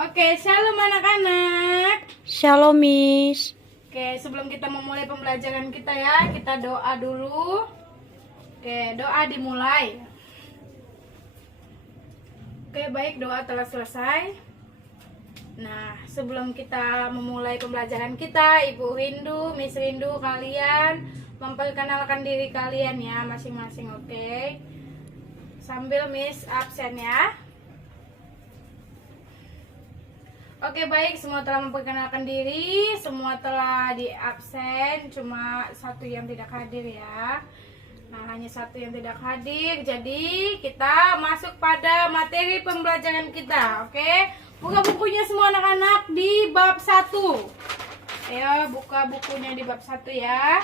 Oke, shalom anak-anak. Shalom, Miss. Oke, sebelum kita memulai pembelajaran kita ya, kita doa dulu. Oke, doa dimulai. Oke, baik, doa telah selesai. Nah, sebelum kita memulai pembelajaran kita, Ibu Rindu, Miss Rindu, kalian memperkenalkan diri kalian ya, masing-masing, oke? Sambil Miss absen ya. Oke, baik, semua telah memperkenalkan diri, semua telah di absen, cuma satu yang tidak hadir ya. Nah, hanya satu yang tidak hadir, jadi kita masuk pada materi pembelajaran kita, oke? Buka bukunya semua anak-anak di bab 1. Ayo, buka bukunya di bab 1 ya.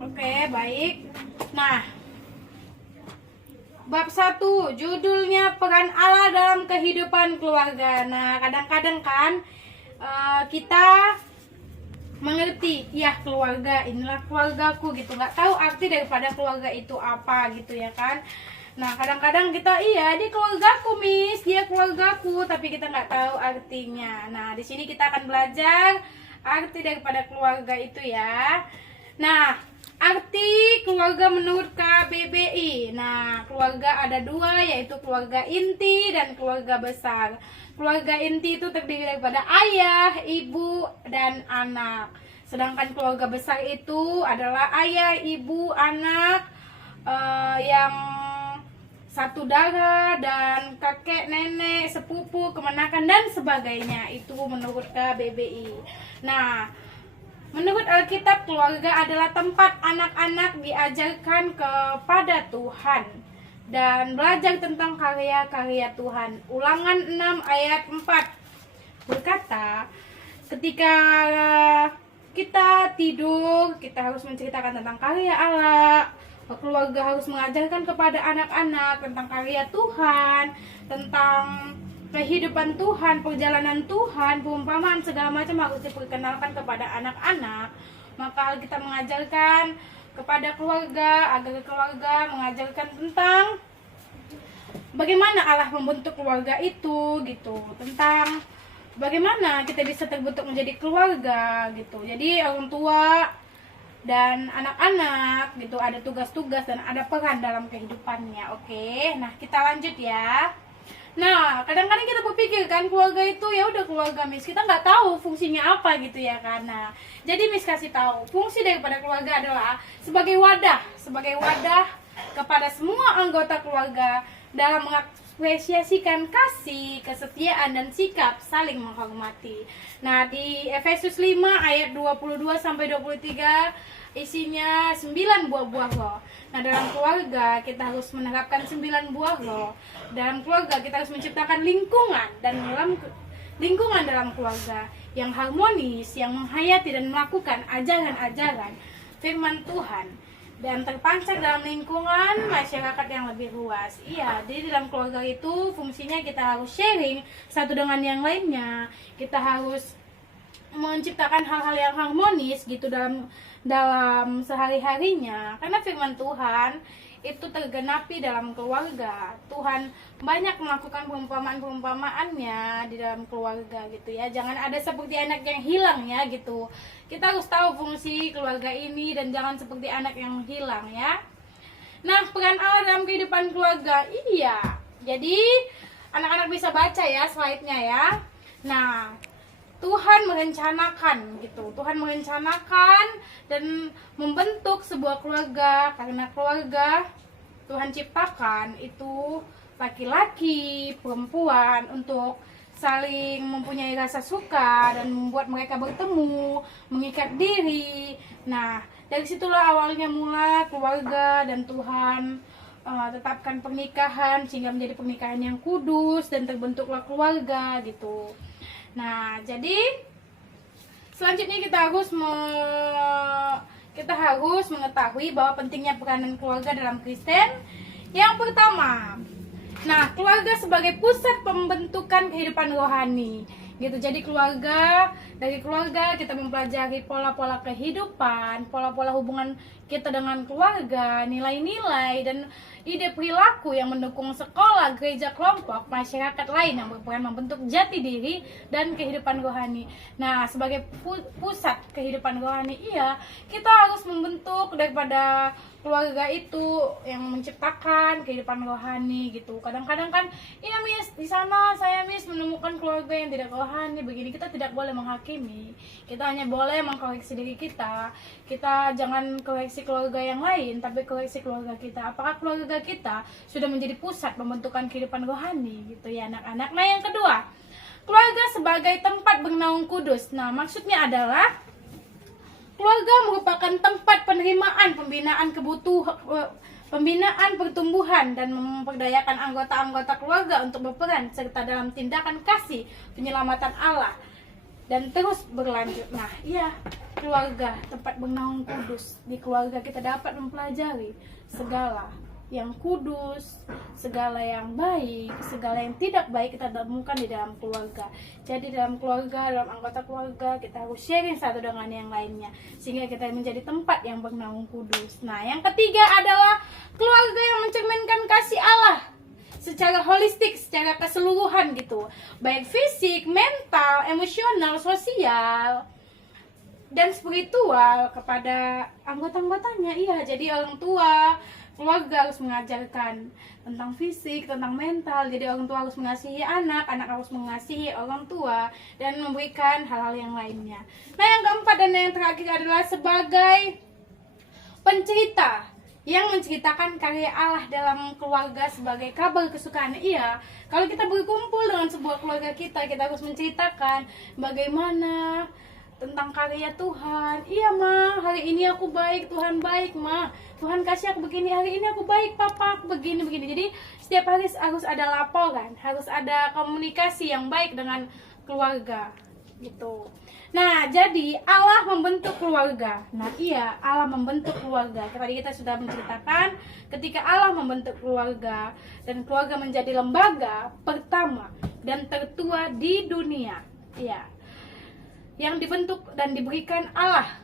Oke, baik. Nah, bab 1, judulnya peran Allah dalam kehidupan keluarga. Nah, kadang-kadang kan kita mengerti, ya keluarga, inilah keluargaku gitu. Nggak tahu arti daripada keluarga itu apa gitu ya kan. Nah, kadang-kadang kita, iya dia keluargaku Miss, dia keluargaku, tapi kita nggak tahu artinya. Nah, di sini kita akan belajar arti daripada keluarga itu ya. Nah, arti keluarga menurut KBBI. Nah, keluarga ada dua, yaitu keluarga inti dan keluarga besar. Keluarga inti itu terdiri daripada ayah, ibu, dan anak. Sedangkan keluarga besar itu adalah ayah, ibu, anak yang satu darah, dan kakek, nenek, sepupu, kemenakan, dan sebagainya. Itu menurut KBBI. Nah, menurut Alkitab, keluarga adalah tempat anak-anak diajarkan kepada Tuhan dan belajar tentang karya-karya Tuhan. Ulangan 6 ayat 4 berkata, ketika kita tidur, kita harus menceritakan tentang karya Allah. Keluarga harus mengajarkan kepada anak-anak tentang karya Tuhan, tentang kehidupan Tuhan, perjalanan Tuhan, perumpamaan segala macam harus diperkenalkan kepada anak-anak. Maka kita mengajarkan kepada keluarga, agar keluarga mengajarkan tentang bagaimana Allah membentuk keluarga itu gitu, tentang bagaimana kita bisa terbentuk menjadi keluarga gitu. Jadi orang tua dan anak-anak gitu ada tugas-tugas dan ada peran dalam kehidupannya. Oke, nah kita lanjut ya. Nah, kadang-kadang kita berpikir kan keluarga itu ya udah keluarga Miss, kita nggak tahu fungsinya apa gitu ya kan. Nah, jadi Miss kasih tahu fungsi daripada keluarga adalah sebagai wadah kepada semua anggota keluarga dalam mengapresiasikan kasih, kesetiaan, dan sikap saling menghormati. Nah, di Efesus 5 ayat 22 sampai 23 isinya 9 buah-buah roh. Nah, dalam keluarga kita harus menerapkan 9 buah roh. Dalam keluarga kita harus menciptakan lingkungan dalam keluarga yang harmonis, yang menghayati dan melakukan ajaran-ajaran firman Tuhan dan terpancar dalam lingkungan masyarakat yang lebih luas. Iya, jadi dalam keluarga itu fungsinya kita harus sharing satu dengan yang lainnya. Kita harus menciptakan hal-hal yang harmonis gitu dalam sehari-harinya, karena firman Tuhan itu tergenapi dalam keluarga. Tuhan banyak melakukan perumpamaan-perumpamaannya di dalam keluarga gitu ya. Jangan ada seperti anak yang hilang ya gitu. Kita harus tahu fungsi keluarga ini dan jangan seperti anak yang hilang ya. Nah, peran Allah dalam kehidupan keluarga. Iya. Jadi anak-anak bisa baca ya slide-nya ya. Nah, Tuhan merencanakan gitu. Tuhan merencanakan dan membentuk sebuah keluarga, karena keluarga Tuhan ciptakan itu laki-laki, perempuan untuk saling mempunyai rasa suka dan membuat mereka bertemu, mengikat diri. Nah, dari situlah awalnya mula keluarga dan Tuhan tetapkan pernikahan sehingga menjadi pernikahan yang kudus dan terbentuklah keluarga gitu. Nah, jadi selanjutnya kita harus mengetahui bahwa pentingnya peranan keluarga dalam Kristen. Yang pertama, nah, keluarga sebagai pusat pembentukan kehidupan rohani. gitu. Jadi dari keluarga kita mempelajari pola-pola kehidupan, pola-pola hubungan kita dengan keluarga, nilai-nilai dan ide perilaku yang mendukung sekolah, gereja, kelompok, masyarakat lain yang berperan membentuk jati diri dan kehidupan rohani. Nah, sebagai pusat kehidupan rohani, kita harus membentuk daripada keluarga itu yang menciptakan kehidupan rohani gitu. Kadang-kadang kan, miss, di sana saya miss menemukan keluarga yang tidak rohani begini. Kita tidak boleh menghakimi. Kita hanya boleh mengkoreksi diri kita. Kita jangan koreksi keluarga yang lain, tapi koreksi keluarga kita. Apakah keluarga kita sudah menjadi pusat pembentukan kehidupan rohani gitu ya anak-anak. Nah, yang kedua, keluarga sebagai tempat bernaung kudus. Nah, maksudnya adalah keluarga merupakan tempat penerimaan, pembinaan pertumbuhan dan memperdayakan anggota-anggota keluarga untuk berperan serta dalam tindakan kasih penyelamatan Allah dan terus berlanjut. Nah, keluarga tempat bernaung kudus. Di keluarga kita dapat mempelajari segala yang kudus, segala yang baik, segala yang tidak baik kita temukan di dalam keluarga. Jadi dalam keluarga, dalam anggota keluarga kita harus sharing satu dengan yang lainnya sehingga kita menjadi tempat yang bernaung kudus. Nah, yang ketiga adalah keluarga yang mencerminkan kasih Allah secara holistik, secara keseluruhan gitu, baik fisik, mental, emosional, sosial dan spiritual kepada anggota-anggotanya. Jadi orang tua keluarga harus mengajarkan tentang fisik, tentang mental. Jadi orang tua harus mengasihi anak, anak harus mengasihi orang tua dan memberikan hal-hal yang lainnya. Nah, yang keempat dan yang terakhir adalah sebagai pencerita yang menceritakan karya Allah dalam keluarga sebagai kabar kesukaan. Kalau kita berkumpul dengan sebuah keluarga kita harus menceritakan bagaimana tentang karya Tuhan. Ma, hari ini aku baik, Tuhan baik, Ma. Tuhan kasih aku begini, hari ini aku baik, Papa, aku begini. Jadi setiap hari harus ada laporan, harus ada komunikasi yang baik dengan keluarga gitu. Nah, jadi Allah membentuk keluarga. Nah, Allah membentuk keluarga. Tadi kita sudah menceritakan ketika Allah membentuk keluarga dan keluarga menjadi lembaga pertama dan tertua di dunia. Yang dibentuk dan diberikan Allah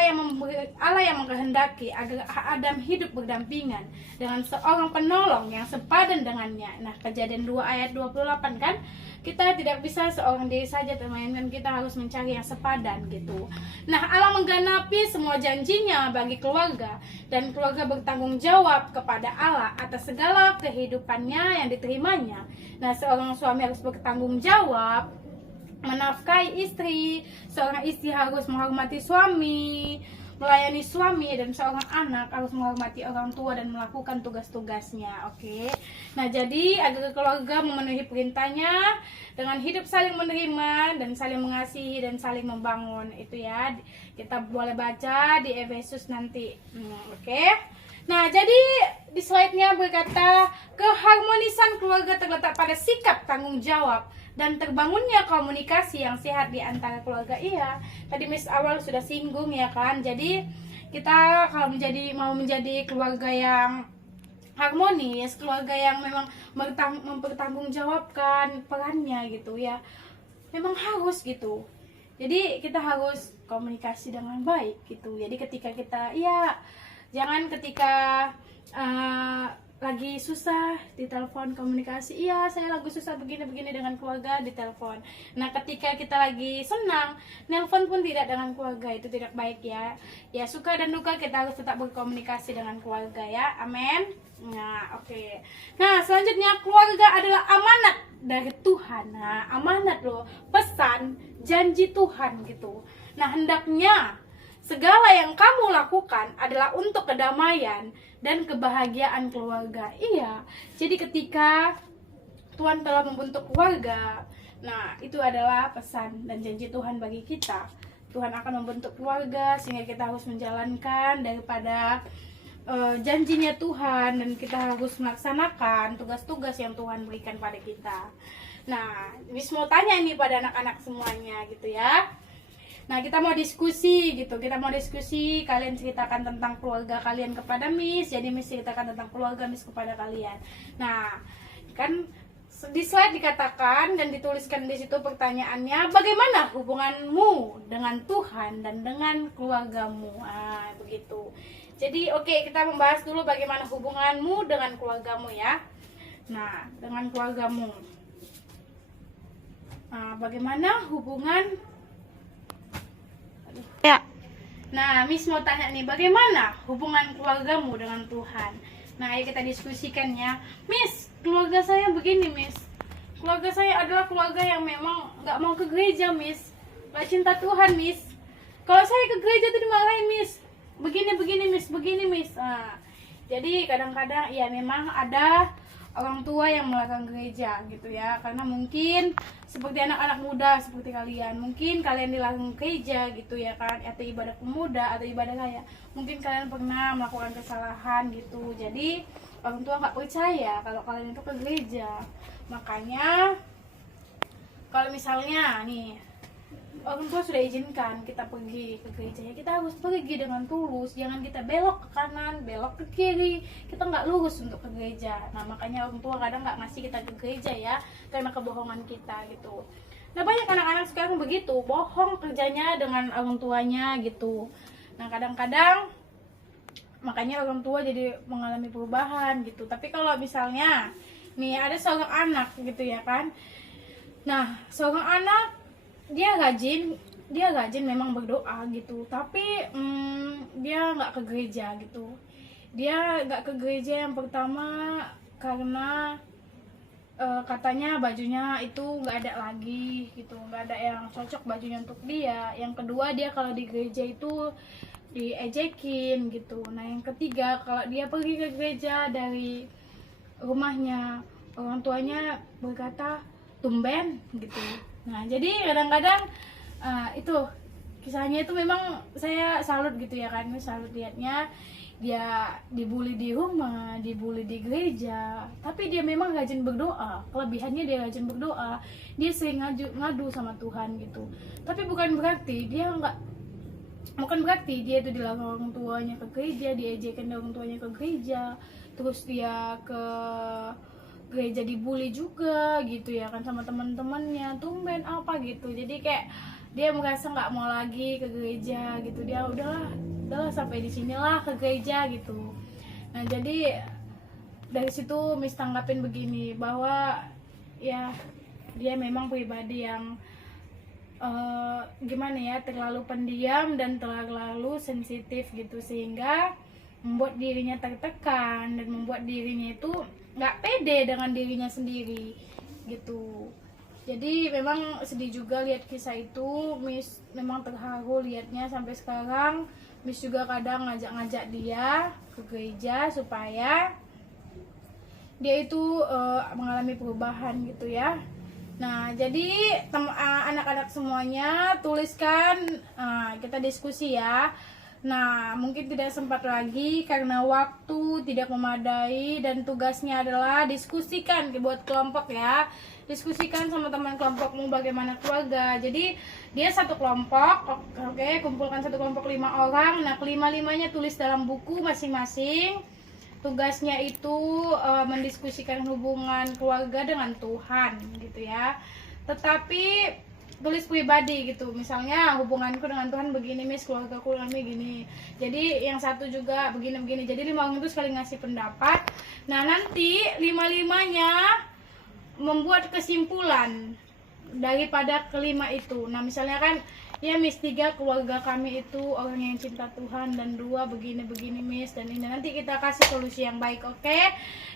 yang mengkehendaki agar Adam hidup berdampingan dengan seorang penolong yang sepadan dengannya. Nah, Kejadian 2 ayat 28 kan, kita tidak bisa seorang diri saja, melainkan kita harus mencari yang sepadan gitu. Nah, Allah menggenapi semua janjinya bagi keluarga dan keluarga bertanggung jawab kepada Allah atas segala kehidupannya yang diterimanya. Nah, seorang suami harus bertanggung jawab menafkahi istri, seorang istri harus menghormati suami, melayani suami, dan seorang anak harus menghormati orang tua dan melakukan tugas-tugasnya. Oke. Nah, jadi agar keluarga memenuhi perintahnya dengan hidup saling menerima dan saling mengasihi dan saling membangun. Itu kita boleh baca di Efesus nanti. Oke. Nah, jadi di slide-nya berkata keharmonisan keluarga terletak pada sikap tanggung jawab dan terbangunnya komunikasi yang sehat di antara keluarga. Tadi Miss awal sudah singgung kan. Jadi kita kalau mau menjadi keluarga yang harmonis, keluarga yang memang mempertanggungjawabkan perannya gitu memang harus gitu. Jadi kita harus komunikasi dengan baik gitu. Jadi ketika kita jangan ketika lagi susah di telepon komunikasi, saya lagi susah begini dengan keluarga di telepon. Nah, ketika kita lagi senang nelpon pun tidak dengan keluarga, itu tidak baik suka dan duka kita harus tetap berkomunikasi dengan keluarga amin. Nah, oke. Nah, selanjutnya keluarga adalah amanat dari Tuhan. Nah, amanat loh, pesan janji Tuhan gitu. Nah, hendaknya segala yang kamu lakukan adalah untuk kedamaian dan kebahagiaan keluarga. Jadi ketika Tuhan telah membentuk keluarga, nah itu adalah pesan dan janji Tuhan bagi kita. Tuhan akan membentuk keluarga sehingga kita harus menjalankan daripada janjinya Tuhan dan kita harus melaksanakan tugas-tugas yang Tuhan berikan pada kita. Nah, Miss mau tanya ini pada anak-anak semuanya gitu Nah, kita mau diskusi gitu. Kalian ceritakan tentang keluarga kalian kepada Miss. Jadi Miss ceritakan tentang keluarga Miss kepada kalian. Nah, kan di slide dikatakan dan dituliskan di situ pertanyaannya, bagaimana hubunganmu dengan Tuhan dan dengan keluargamu. Begitu. Jadi kita membahas dulu bagaimana hubunganmu dengan keluargamu ya. Nah, dengan keluargamu. Bagaimana hubungan? Ya. Nah, Miss mau tanya nih, bagaimana hubungan keluargamu dengan Tuhan? Nah, ayo kita diskusikan ya. Miss, keluarga saya begini, Miss. Keluarga saya adalah keluarga yang memang nggak mau ke gereja, Miss. Nggak cinta Tuhan, Miss. Kalau saya ke gereja itu dimarahin, Miss. Begini, Miss. Jadi kadang-kadang ya memang ada orang tua yang melarang gereja gitu ya, karena mungkin seperti anak-anak muda seperti kalian, mungkin kalian dilarang gereja gitu ya kan, atau ibadah pemuda atau ibadah raya, mungkin kalian pernah melakukan kesalahan gitu, jadi orang tua nggak percaya kalau kalian itu ke gereja. Makanya kalau misalnya nih orang tua sudah izinkan kita pergi ke gereja, ya kita harus pergi dengan tulus, jangan kita belok ke kanan, belok ke kiri, kita nggak lurus untuk ke gereja. Nah, makanya orang tua kadang nggak ngasih kita ke gereja ya, karena kebohongan kita gitu. Nah, banyak anak-anak sekarang begitu, bohong kerjanya dengan orang tuanya gitu. Nah, kadang-kadang makanya orang tua jadi mengalami perubahan gitu. Tapi kalau misalnya nih ada seorang anak gitu ya kan, nah seorang anak dia rajin memang berdoa gitu, tapi dia nggak ke gereja gitu. Dia nggak ke gereja yang pertama karena katanya bajunya itu nggak ada lagi gitu, nggak ada yang cocok bajunya untuk dia. Yang kedua, dia kalau di gereja itu diejekin gitu. Nah, yang ketiga, kalau dia pergi ke gereja dari rumahnya, orang tuanya berkata tumben gitu. Nah, jadi kadang-kadang itu kisahnya itu memang saya salut gitu ya kan, salut lihatnya dia dibully di rumah, dibully di gereja, tapi dia memang rajin berdoa. Kelebihannya dia rajin berdoa, dia sering ngadu sama Tuhan gitu. Tapi bukan berarti dia itu dilarang orang tuanya ke gereja, diejekan orang tuanya ke gereja, terus dia ke gereja dibully juga gitu ya kan sama teman-temannya, tumben apa gitu. Jadi kayak dia merasa nggak mau lagi ke gereja gitu, dia udahlah sampai di sinilah ke gereja gitu. Nah, jadi dari situ Miss tanggapin begini, bahwa ya dia memang pribadi yang gimana ya, terlalu pendiam dan terlalu sensitif gitu, sehingga membuat dirinya tertekan dan membuat dirinya itu nggak pede dengan dirinya sendiri gitu. Jadi memang sedih juga lihat kisah itu. Miss memang terharu lihatnya sampai sekarang. Miss juga kadang ngajak-ngajak dia ke gereja supaya dia itu mengalami perubahan gitu ya. Nah, jadi anak-anak semuanya tuliskan, kita diskusi ya. Nah, mungkin tidak sempat lagi karena waktu tidak memadai, dan tugasnya adalah diskusikan buat kelompok ya. Diskusikan sama teman kelompokmu bagaimana keluarga. Jadi dia satu kelompok, kumpulkan satu kelompok 5 orang. Nah, kelima-limanya tulis dalam buku masing-masing. Tugasnya itu mendiskusikan hubungan keluarga dengan Tuhan gitu ya. Tetapi tulis pribadi gitu, misalnya hubunganku dengan Tuhan begini Miss, keluargaku dengan begini. Jadi yang satu juga begini-begini. Jadi 5 orang itu sekali ngasih pendapat. Nah, nanti 5-limanya membuat kesimpulan daripada kelima itu. Nah, misalnya kan ya Miss, 3 keluarga kami itu orang yang cinta Tuhan, dan 2 begini-begini Miss, dan ini nanti kita kasih solusi yang baik, oke?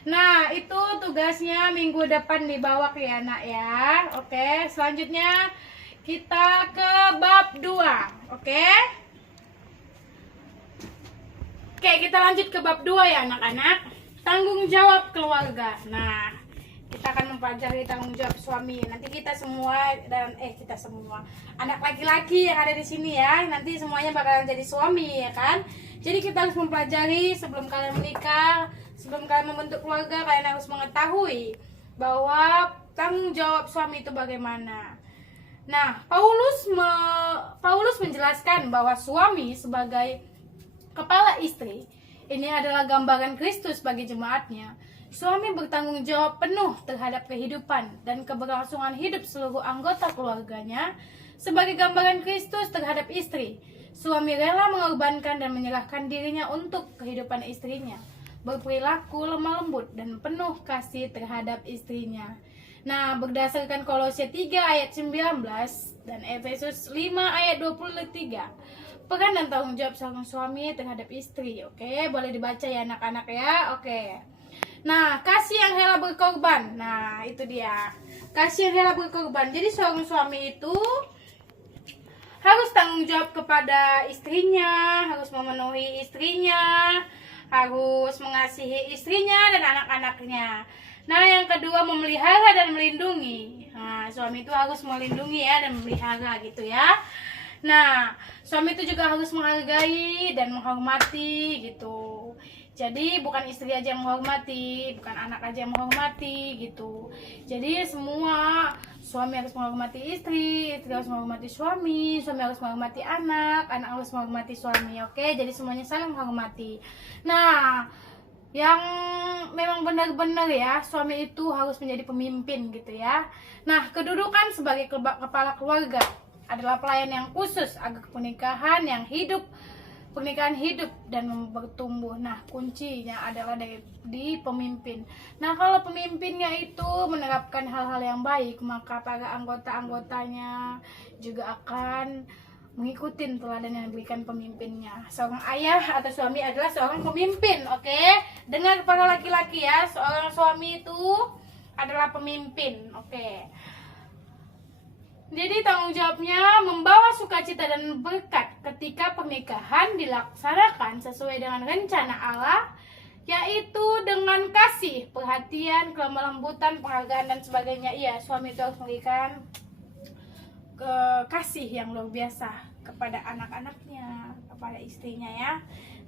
Nah, itu tugasnya minggu depan dibawa ya nak ya, oke? Selanjutnya kita ke bab 2, oke? Oke, kita lanjut ke bab 2 ya anak-anak. Tanggung jawab keluarga. Nah, kita akan mempelajari tanggung jawab suami. Nanti kita semua anak laki-laki yang ada di sini ya, nanti semuanya bakalan jadi suami ya kan. Jadi kita harus mempelajari sebelum kalian menikah, sebelum kalian membentuk keluarga, kalian harus mengetahui bahwa tanggung jawab suami itu bagaimana. Nah, Paulus menjelaskan bahwa suami sebagai kepala istri ini adalah gambaran Kristus bagi jemaatnya. Suami bertanggung jawab penuh terhadap kehidupan dan keberlangsungan hidup seluruh anggota keluarganya sebagai gambaran Kristus terhadap istri. Suami rela mengorbankan dan menyerahkan dirinya untuk kehidupan istrinya, berperilaku lemah lembut dan penuh kasih terhadap istrinya. Nah, berdasarkan Kolose 3 ayat 19 dan Efesus 5 ayat 23, peran dan tanggung jawab seorang suami terhadap istri. Oke, boleh dibaca ya anak-anak ya. Oke. Nah, kasih yang rela berkorban. Nah, itu dia. Kasih yang rela berkorban. Jadi seorang suami itu harus tanggung jawab kepada istrinya, harus memenuhi istrinya, harus mengasihi istrinya dan anak-anaknya. Nah, yang kedua memelihara dan melindungi. Nah, suami itu harus melindungi ya dan memelihara gitu ya. Nah, suami itu juga harus menghargai dan menghormati gitu. Jadi bukan istri aja yang menghormati, bukan anak aja yang menghormati gitu. Jadi semua, suami harus menghormati istri, istri harus menghormati suami, suami harus menghormati anak, anak harus menghormati suami. Oke, jadi semuanya saling menghormati. Nah, yang memang benar-benar ya, suami itu harus menjadi pemimpin gitu ya. Nah, kedudukan sebagai kepala keluarga adalah pelayan yang khusus agar pernikahan hidup dan bertumbuh. Nah, kuncinya adalah di pemimpin. Nah, kalau pemimpinnya itu menerapkan hal-hal yang baik, maka para anggota-anggotanya juga akan mengikuti teladan yang diberikan pemimpinnya. Seorang ayah atau suami adalah seorang pemimpin, oke? Dengar para laki-laki ya, seorang suami itu adalah pemimpin, oke? Jadi tanggung jawabnya membawa sukacita dan berkat ketika pernikahan dilaksanakan sesuai dengan rencana Allah, yaitu dengan kasih, perhatian, kelemah lembutan, penghargaan dan sebagainya. Iya, suami itu harus memberikan kasih yang luar biasa kepada anak-anaknya, kepada istrinya ya.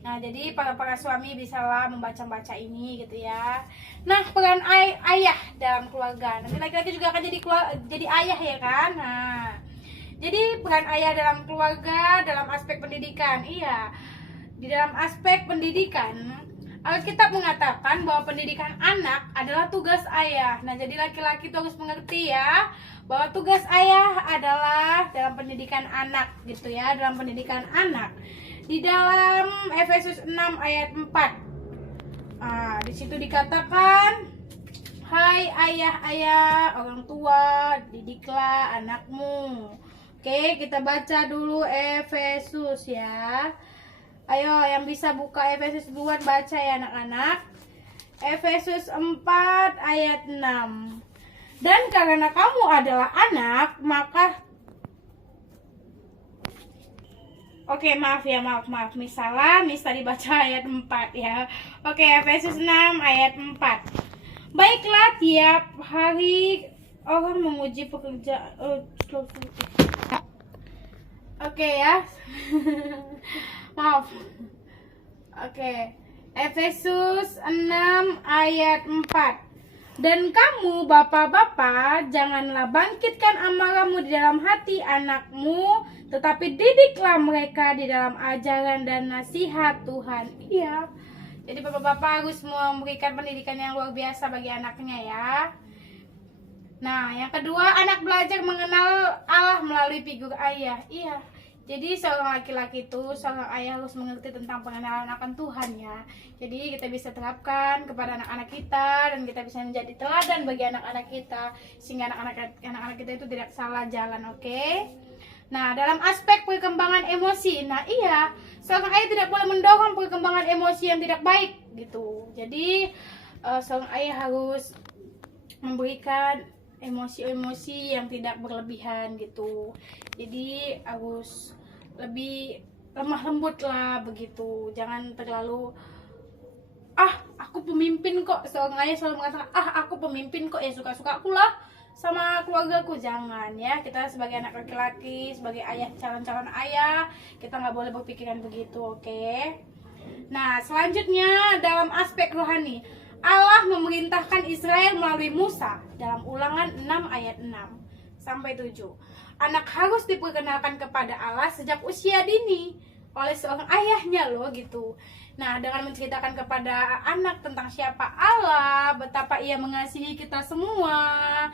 Nah, jadi para suami bisalah membaca ini gitu ya. Nah, peran ayah dalam keluarga. Nanti laki-laki juga akan jadi ayah ya kan. Nah, jadi peran ayah dalam keluarga dalam aspek pendidikan. Iya, di dalam aspek pendidikan Alkitab mengatakan bahwa pendidikan anak adalah tugas ayah. Nah, jadi laki-laki itu harus mengerti ya bahwa tugas ayah adalah dalam pendidikan anak gitu ya, dalam pendidikan anak. Di dalam Efesus 6 ayat 4. Di situ dikatakan, "Hai ayah-ayah, orang tua, didiklah anakmu." Oke, kita baca dulu Efesus ya. Ayo, yang bisa buka Efesus duluan baca ya anak-anak. Efesus 4 ayat 6. Dan karena kamu adalah anak, maka Oke, maaf. Misalnya tadi baca ayat 4 ya. Oke, Efesus 6 ayat 4. Baiklah, tiap hari orang menguji pekerjaan. Oke ya. Maaf. Oke. Efesus 6 ayat 4. Dan kamu bapak-bapak, janganlah bangkitkan amarahmu di dalam hati anakmu, tetapi didiklah mereka di dalam ajaran dan nasihat Tuhan. Iya. Jadi bapak-bapak harus memberikan pendidikan yang luar biasa bagi anaknya ya. Nah, yang kedua, anak belajar mengenal Allah melalui figur ayah. Iya. Jadi seorang laki-laki itu, seorang ayah harus mengerti tentang pengenalan akan Tuhan ya. Jadi kita bisa terapkan kepada anak-anak kita dan kita bisa menjadi teladan bagi anak-anak kita sehingga anak-anak kita itu tidak salah jalan, oke? Nah, dalam aspek perkembangan emosi, nah iya, seorang ayah tidak boleh mendorong perkembangan emosi yang tidak baik gitu. Jadi seorang ayah harus memberikan emosi-emosi yang tidak berlebihan gitu. Jadi harus lebih lemah lembut lah begitu. Jangan terlalu aku pemimpin kok. Seorang ayah selalu mengatakan aku pemimpin kok, ya suka-suka aku lah sama keluargaku. Jangan ya, kita sebagai anak laki-laki, sebagai ayah, calon-calon ayah, kita nggak boleh berpikiran begitu, oke? Nah, selanjutnya dalam aspek rohani, Allah memerintahkan Israel melalui Musa dalam Ulangan 6 ayat 6 sampai 7. Anak harus diperkenalkan kepada Allah sejak usia dini. oleh seorang ayahnya loh gitu. Nah, dengan menceritakan kepada anak tentang siapa Allah, betapa ia mengasihi kita semua,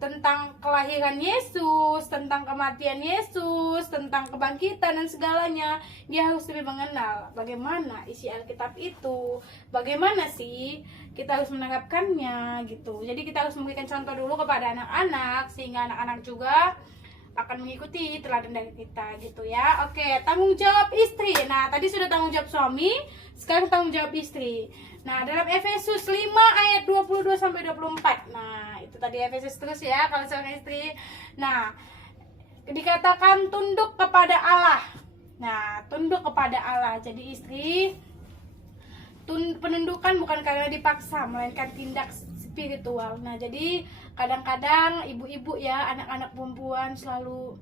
tentang kelahiran Yesus, tentang kematian Yesus, tentang kebangkitan dan segalanya, dia harus lebih mengenal bagaimana isi Alkitab itu, bagaimana sih kita harus menerapkannya gitu. Jadi kita harus memberikan contoh dulu kepada anak-anak sehingga anak-anak juga akan mengikuti teladan dari kita gitu ya. Oke, tanggung jawab istri. Nah, tadi sudah tanggung jawab suami, sekarang tanggung jawab istri. Nah, dalam Efesus 5 ayat 22 sampai 24. Nah, itu tadi Efesus terus ya kalau seorang istri. Nah, dikatakan tunduk kepada Allah. Nah, tunduk kepada Allah. Jadi istri penundukan bukan karena dipaksa, melainkan tindak spiritual. Nah, jadi kadang-kadang ibu-ibu ya, anak-anak perempuan selalu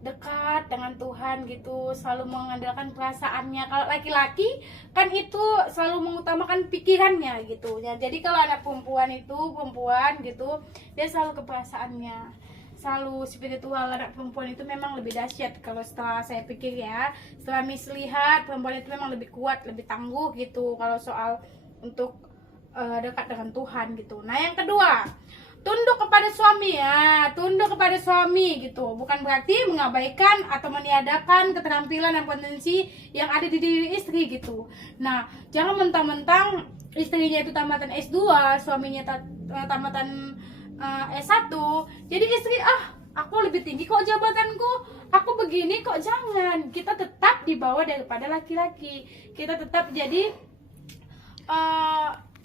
dekat dengan Tuhan gitu, selalu mengandalkan perasaannya. Kalau laki-laki kan itu selalu mengutamakan pikirannya gitu ya. Jadi kalau anak perempuan gitu, dia selalu ke perasaannya, selalu spiritual. Anak perempuan itu memang lebih dahsyat kalau setelah saya pikir ya. Setelah lihat, perempuan itu memang lebih kuat, lebih tangguh gitu kalau soal untuk dekat dengan Tuhan gitu. Nah, yang kedua, tunduk kepada suami ya, tunduk kepada suami gitu. Bukan berarti mengabaikan atau meniadakan keterampilan dan potensi yang ada di diri istri gitu. Nah, jangan mentang-mentang istrinya itu tamatan S2, suaminya tamatan S1, jadi istri aku lebih tinggi kok jabatanku, aku begini kok. Jangan, kita tetap di bawah daripada laki-laki. Kita tetap jadi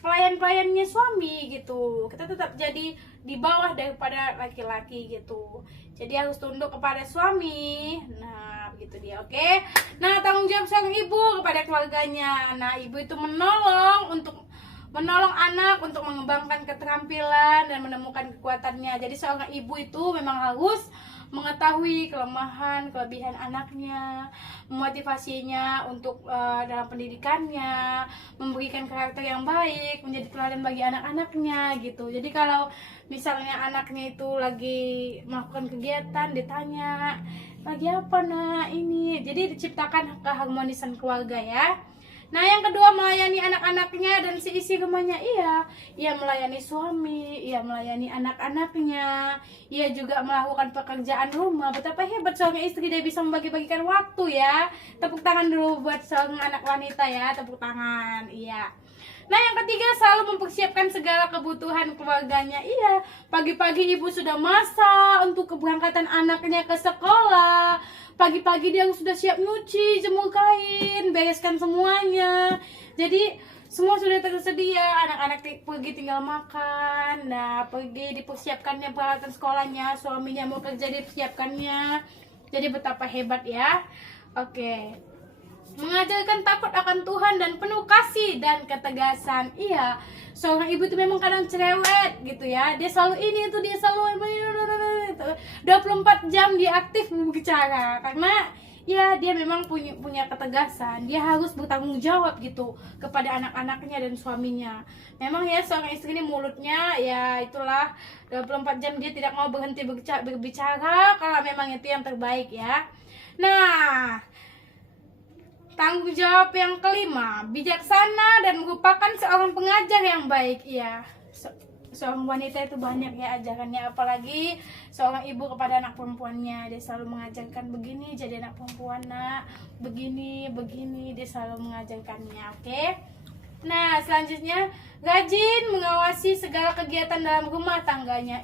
pelayan-pelayannya suami gitu. Kita tetap jadi di bawah daripada laki-laki gitu. Jadi harus tunduk kepada suami. Nah, begitu dia. Oke. Nah, tanggung jawab sang ibu kepada keluarganya. Nah, ibu itu menolong anak untuk mengembangkan keterampilan dan menemukan kekuatannya. Jadi seorang ibu itu memang harus mengetahui kelemahan, kelebihan anaknya, memotivasinya untuk dalam pendidikannya, memberikan karakter yang baik, menjadi teladan bagi anak-anaknya gitu. Jadi kalau misalnya anaknya itu lagi melakukan kegiatan, ditanya, lagi apa nak ini? Jadi diciptakan keharmonisan keluarga ya. Nah, yang kedua, melayani anak-anaknya dan seisi rumahnya. Ia melayani suami, ia melayani anak-anaknya, ia juga melakukan pekerjaan rumah. Betapa hebat seorang istri, dia bisa membagi-bagikan waktu ya. Tepuk tangan dulu buat seorang anak wanita ya, tepuk tangan. Iya. Nah, yang ketiga, selalu mempersiapkan segala kebutuhan keluarganya. Pagi-pagi ibu sudah masak untuk keberangkatan anaknya ke sekolah. Pagi-pagi dia sudah siap nyuci, jemur kain, bereskan semuanya. Jadi semua sudah tersedia, anak-anak pergi tinggal makan. Nah, pergi dipersiapkannya peralatan sekolahnya, suaminya mau kerja dipersiapkannya. Jadi betapa hebat ya. Oke. Mengajarkan takut akan Tuhan dan penuh kasih dan ketegasan. Seorang ibu itu memang kadang cerewet gitu ya. Dia selalu dia selalu 24 jam dia aktif berbicara. Karena dia memang punya ketegasan. Dia harus bertanggung jawab gitu kepada anak-anaknya dan suaminya. Memang ya, seorang istri ini mulutnya ya itulah 24 jam dia tidak mau berhenti berbicara kalau memang itu yang terbaik ya. Nah, tanggung jawab yang kelima, bijaksana dan merupakan seorang pengajar yang baik. Seorang wanita itu banyak ya ajarannya, apalagi seorang ibu kepada anak perempuannya. Dia selalu mengajarkan begini, jadi anak perempuan nak, begini, dia selalu mengajarkannya. Oke. Nah, selanjutnya, rajin mengawasi segala kegiatan dalam rumah tangganya.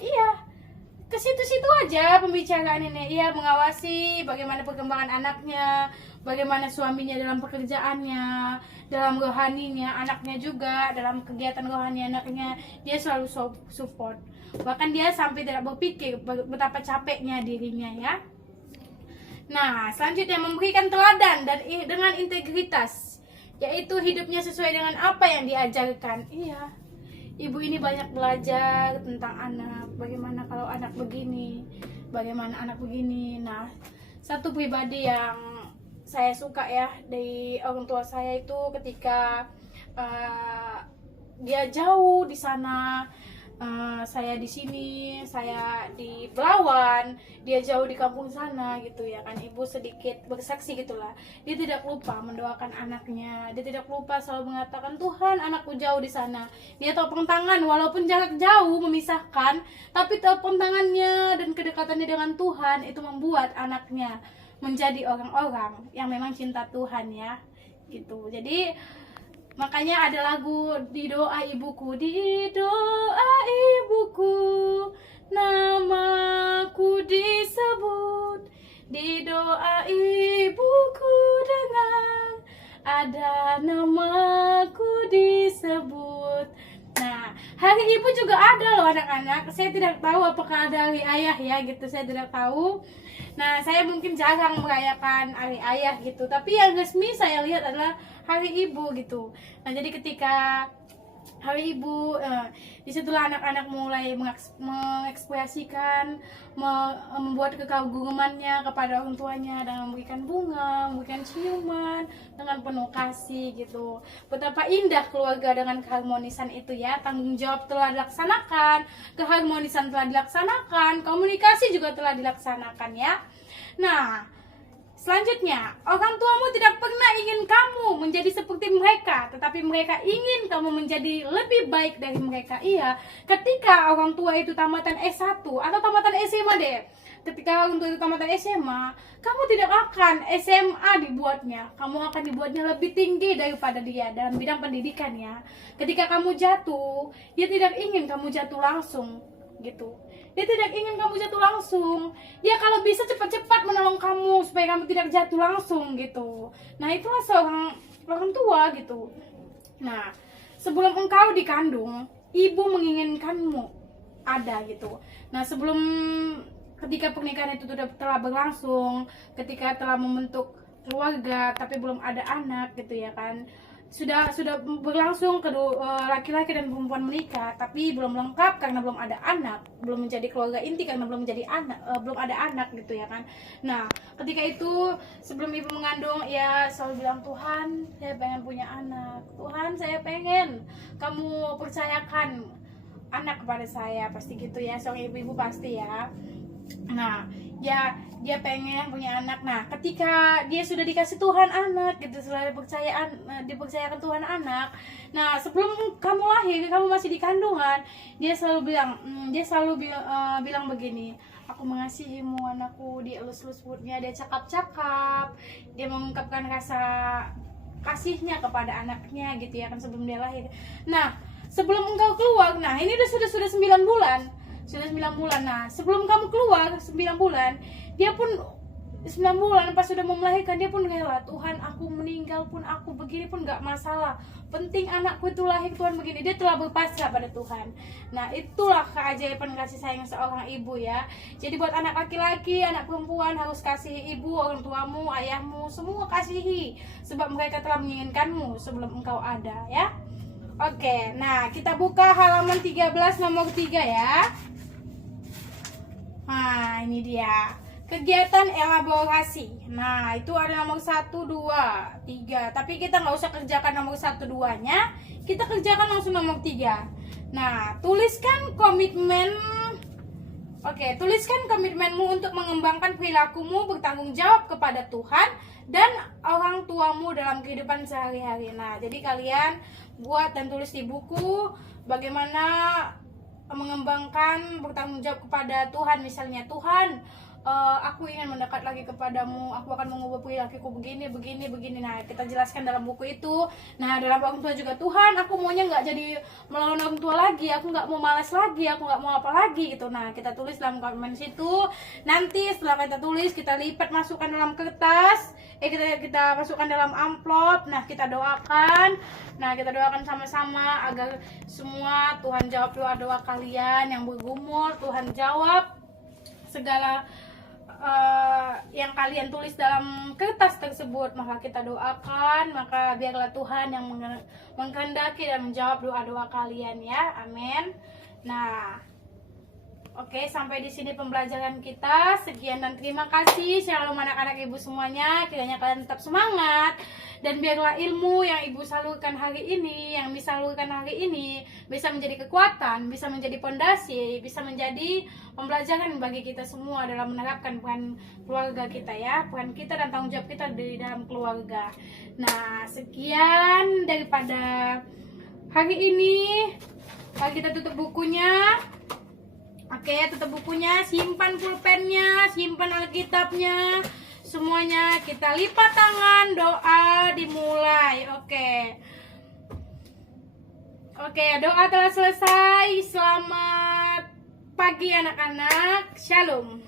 Ke situ-situ aja pembicaraan ini. Mengawasi bagaimana perkembangan anaknya, bagaimana suaminya dalam pekerjaannya, dalam rohaninya, anaknya juga dalam kegiatan rohani anaknya. Dia selalu support. Bahkan dia sampai tidak berpikir betapa capeknya dirinya ya. Nah, selanjutnya memberikan teladan dan dengan integritas, yaitu hidupnya sesuai dengan apa yang diajarkan. Ibu ini banyak belajar tentang anak, bagaimana kalau anak begini, bagaimana anak begini. Nah, satu pribadi yang saya suka ya dari orang tua saya itu ketika dia jauh di sana, saya di sini, saya di Belawan, dia jauh di kampung sana gitu ya kan. Ibu sedikit bersaksi gitulah. Dia tidak lupa mendoakan anaknya. Dia tidak lupa selalu mengatakan, Tuhan, anakku jauh di sana. Dia telepon tangan walaupun jarak jauh memisahkan, tapi telepon tangannya dan kedekatannya dengan Tuhan itu membuat anaknya menjadi orang-orang yang memang cinta Tuhan ya. Gitu. Jadi makanya ada lagu di doa ibuku, namaku disebut, di doa ibuku dengar, ada namaku disebut. Nah, hari ibu juga ada loh anak-anak. Saya tidak tahu apakah ada hari ayah ya gitu, saya tidak tahu. Nah, saya mungkin jarang merayakan hari ayah gitu, tapi yang resmi saya lihat adalah hari ibu gitu. Nah, jadi ketika hari ibu, disitulah anak-anak mulai mengekspresikan, membuat kekagumannya kepada orang tuanya dengan memberikan bunga, memberikan ciuman dengan penuh kasih gitu. Betapa indah keluarga dengan keharmonisan itu ya. Tanggung jawab telah dilaksanakan, keharmonisan telah dilaksanakan, komunikasi juga telah dilaksanakan ya. Nah, selanjutnya, orang tuamu tidak pernah ingin kamu menjadi seperti mereka, tetapi mereka ingin kamu menjadi lebih baik dari mereka. Iya, ketika orang tua itu tamatan S1 atau tamatan SMA deh. Ketika orang tua itu tamatan SMA, kamu tidak akan SMA dibuatnya. Kamu akan dibuatnya lebih tinggi daripada dia dalam bidang pendidikan ya. Ketika kamu jatuh, dia tidak ingin kamu jatuh langsung gitu. Dia tidak ingin kamu jatuh langsung. Dia kalau bisa cepat-cepat menolong kamu supaya kamu tidak jatuh langsung gitu. Nah, itulah seorang orang tua gitu. Nah, sebelum engkau dikandung, ibu menginginkanmu ada gitu. Nah, sebelum ketika pernikahan itu telah berlangsung, ketika telah membentuk keluarga tapi belum ada anak gitu ya kan. Sudah berlangsung kedua laki-laki dan perempuan menikah, tapi belum lengkap karena belum ada anak, belum menjadi keluarga inti karena belum menjadi anak, belum ada anak gitu ya kan. Nah, ketika itu sebelum ibu mengandung ya selalu bilang, Tuhan, saya pengen punya anak. Tuhan, saya pengen kamu percayakan anak kepada saya, pasti gitu ya, seorang ibu-ibu pasti ya. Nah, ya dia pengen punya anak. Nah, ketika dia sudah dikasih Tuhan anak gitu, sudah dipercayakan Tuhan anak. Nah, sebelum kamu lahir, kamu masih di kandungan, dia selalu bilang begini, aku mengasihimu anakku, dia elus-elus perutnya, dia cakap-cakap, dia mengungkapkan rasa kasihnya kepada anaknya gitu ya kan sebelum dia lahir. Nah, sebelum engkau keluar, nah ini sudah 9 bulan. Sudah 9 bulan. Nah, sebelum kamu keluar 9 bulan, dia pun 9 bulan pas sudah mau melahirkan, dia pun rela. Tuhan, aku meninggal pun, aku begini pun gak masalah, penting anakku itu lahir, Tuhan begini. Dia telah berpasrah pada Tuhan. Nah, itulah keajaiban kasih sayang seorang ibu ya. Jadi buat anak laki-laki, anak perempuan, harus kasihi ibu, orang tuamu, ayahmu, semua kasihi, sebab mereka telah menginginkanmu sebelum engkau ada ya. Oke, nah kita buka halaman 13 nomor 3 ya. Nah, ini dia. Kegiatan elaborasi. Nah, itu ada nomor 1, 2, 3. Tapi kita nggak usah kerjakan nomor 1, 2-nya. Kita kerjakan langsung nomor 3. Nah, tuliskan komitmenmu untuk mengembangkan perilakumu bertanggung jawab kepada Tuhan dan orang tuamu dalam kehidupan sehari-hari. Nah, jadi kalian buat dan tulis di buku bagaimana mengembangkan bertanggung jawab kepada Tuhan. Misalnya, Tuhan, aku ingin mendekat lagi kepadamu, aku akan mengubah perilakuku begini. Nah, kita jelaskan dalam buku itu. Nah, dalam orang tua juga, Tuhan, aku maunya nggak jadi melawan orang tua lagi, aku nggak mau malas lagi, aku nggak mau apa lagi gitu. Nah, kita tulis dalam komitmen situ. Nanti setelah kita tulis, kita lipat, masukkan dalam kertas, kita masukkan dalam amplop. Nah, kita doakan. Nah, kita doakan sama-sama agar semua Tuhan jawab doa-doa kalian yang bergumul. Tuhan jawab segala yang kalian tulis dalam kertas tersebut. Maka kita doakan, maka biarlah Tuhan yang mengkehendaki dan menjawab doa-doa kalian ya. Amin. Nah, oke, sampai di sini pembelajaran kita. Sekian dan terima kasih. Shalom anak-anak ibu semuanya. Kiranya kalian tetap semangat Dan biarlah ilmu yang ibu salurkan hari ini, yang disalurkan hari ini bisa menjadi kekuatan, bisa menjadi pondasi, bisa menjadi pembelajaran bagi kita semua dalam menerapkan peran keluarga kita ya, peran kita dan tanggung jawab kita di dalam keluarga. Nah, sekian daripada hari ini. Mari kita tutup bukunya. Oke, tutup bukunya, simpan pulpennya, simpan Alkitabnya. Semuanya kita lipat tangan, doa dimulai. Oke, doa telah selesai. Selamat pagi anak-anak. Shalom.